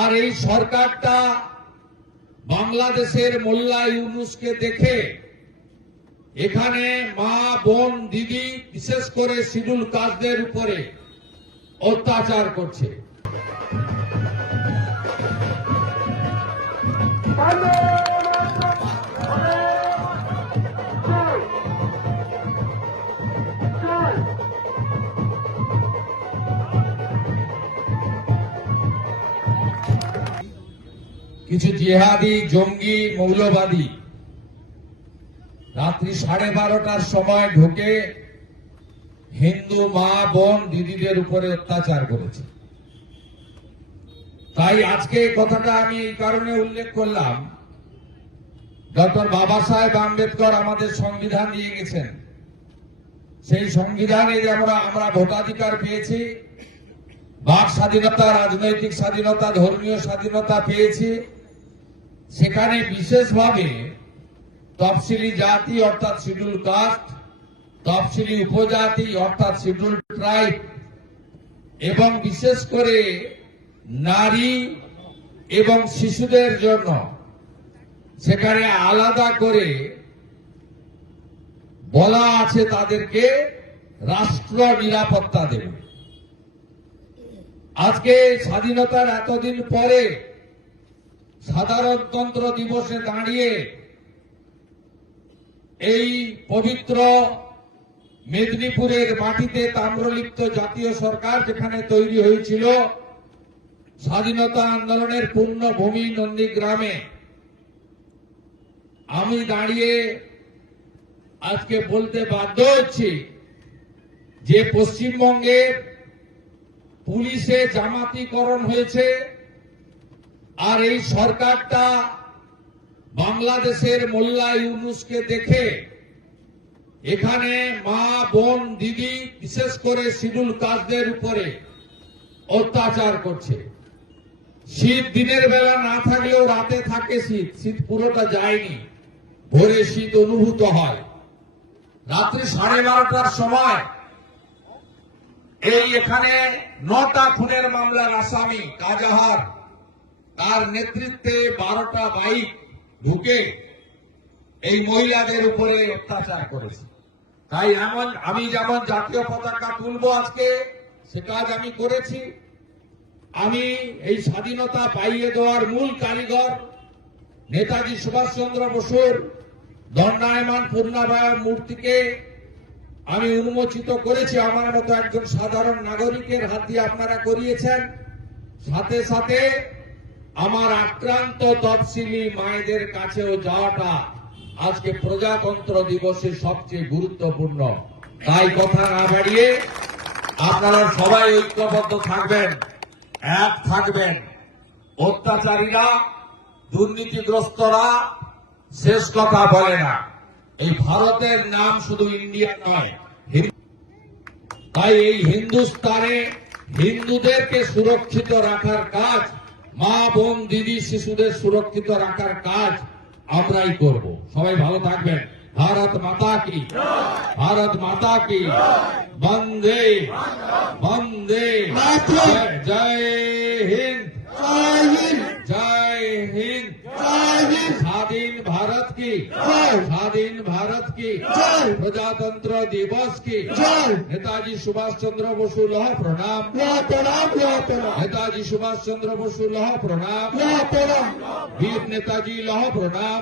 আর এই সরকারটা বাংলাদেশের মোল্লা ইউনুসকে দেখে এখানে মা বোন দিদি বিশেষ করে শিডিউল কাস্টদের উপরে অত্যাচার করছে। কিছু জিহাদি জঙ্গি মৌলবাদী রাত্রি 12:30টার সময় ঢুকে হিন্দু মা বোন দিদিদের উপরে অত্যাচার করেছে। তাই আজকে কথাটা আমি এই কারণে উল্লেখ করলাম, ডক্টর বাবা সাহেব আম্বেদকর আমাদের সংবিধান দিয়ে গেছেন। সেই সংবিধানে যে আমরা ভোটাধিকার পেয়েছি, বাক স্বাধীনতা, রাজনৈতিক স্বাধীনতা, ধর্মীয় স্বাধীনতা পেয়েছি, সেখানে বিশেষভাবে তফসিলি জাতি অর্থাৎ শিডিউল কাস্ট, তফসিলি উপজাতি অর্থাৎ শিডিউল ট্রাইব এবং বিশেষ করে নারী এবং শিশুদের জন্য সেখানে আলাদা করে বলা আছে তাদেরকে রাষ্ট্র নিরাপত্তা দেবে। আজকে স্বাধীনতার এতদিন পরে সাধারণতন্ত্র দিবসে দাঁড়িয়ে এই পবিত্র মেদিনীপুরের মাটিতে তাম্রলিপ্ত জাতীয় সরকার যেখানে তৈরি হয়েছিল, স্বাধীনতা আন্দোলনের পূর্ণভূমি নন্দীগ্রামে, আমি দাঁড়িয়ে আজকে বলতে বাধ্য হচ্ছি যে পশ্চিমবঙ্গের পুলিশে জামাতিকরণ হয়েছে। আর এই সরকারটা বাংলাদেশের মোল্লা ইউনুসকে দেখে এখানে মা বোন দিদি বিশেষ করে শিডিউল কাস্টদের উপরে অত্যাচার করছে। শীত দিনের বেলা না থাকলেও রাতে থাকে শীত, শীত পুরোটা যায়নি, ভোরে শীত অনুভূত হয়। রাত্রি 12:30টার সময় এই এখানে 9টা খুনের মামলার আসামি কাজাহার, তার নেতৃত্বে 12টা বাইক ঢুকে এই মহিলাদের উপরে অত্যাচার করেছে। তাই আমি যেমন জাতীয় পতাকা তুলবো আজকে, সে কাজ আমি করেছি। আমি এই স্বাধীনতা পাইয়ে দেওয়ার মূল কারিগর নেতাজি সুভাষচন্দ্র বসুর দণ্ডায়মান পূর্ণাবয়ব মূর্তিকে আমি উন্মোচিত করেছি। আমার মতো একজন সাধারণ নাগরিকের হাত দিয়ে আপনারা করিয়েছেন। সাথে সাথে আমার আক্রান্ত তফসিলি মায়েদের কাছেও যাওয়াটা আজকে প্রজাতন্ত্র দিবসে সবচেয়ে গুরুত্বপূর্ণ। তাই কথা না বাড়িয়ে আপনারা সবাই ঐক্যবদ্ধ থাকবেন, এক থাকবেন। অত্যাচারীরা, দুর্নীতিগ্রস্তরা শেষ কথা বলে না। এই ভারতের নাম শুধু ইন্ডিয়া নয়, তাই এই হিন্দুস্তানে হিন্দুদেরকে সুরক্ষিত রাখার কাজ, মা বোন দিদি শিশুদের সুরক্ষিত রাখার কাজ আমরাই করব। সবাই ভালো থাকবেন। ভারত মাতা কি, ভারত মাতা কি, বন্দে বন্দে, জয় হিন্দ, জয় হিন্দ, স্বাধীন ভারত কি, স্বাধীন ভারত কি, প্রজাতন্ত্র দিবস কি, নেতাজি সুভাষ চন্দ্র বসু লহ প্রণাম, নেতাজি সুভাষ চন্দ্র বসু লহ প্রণাম, বীর নেতাজি লহ প্রণাম।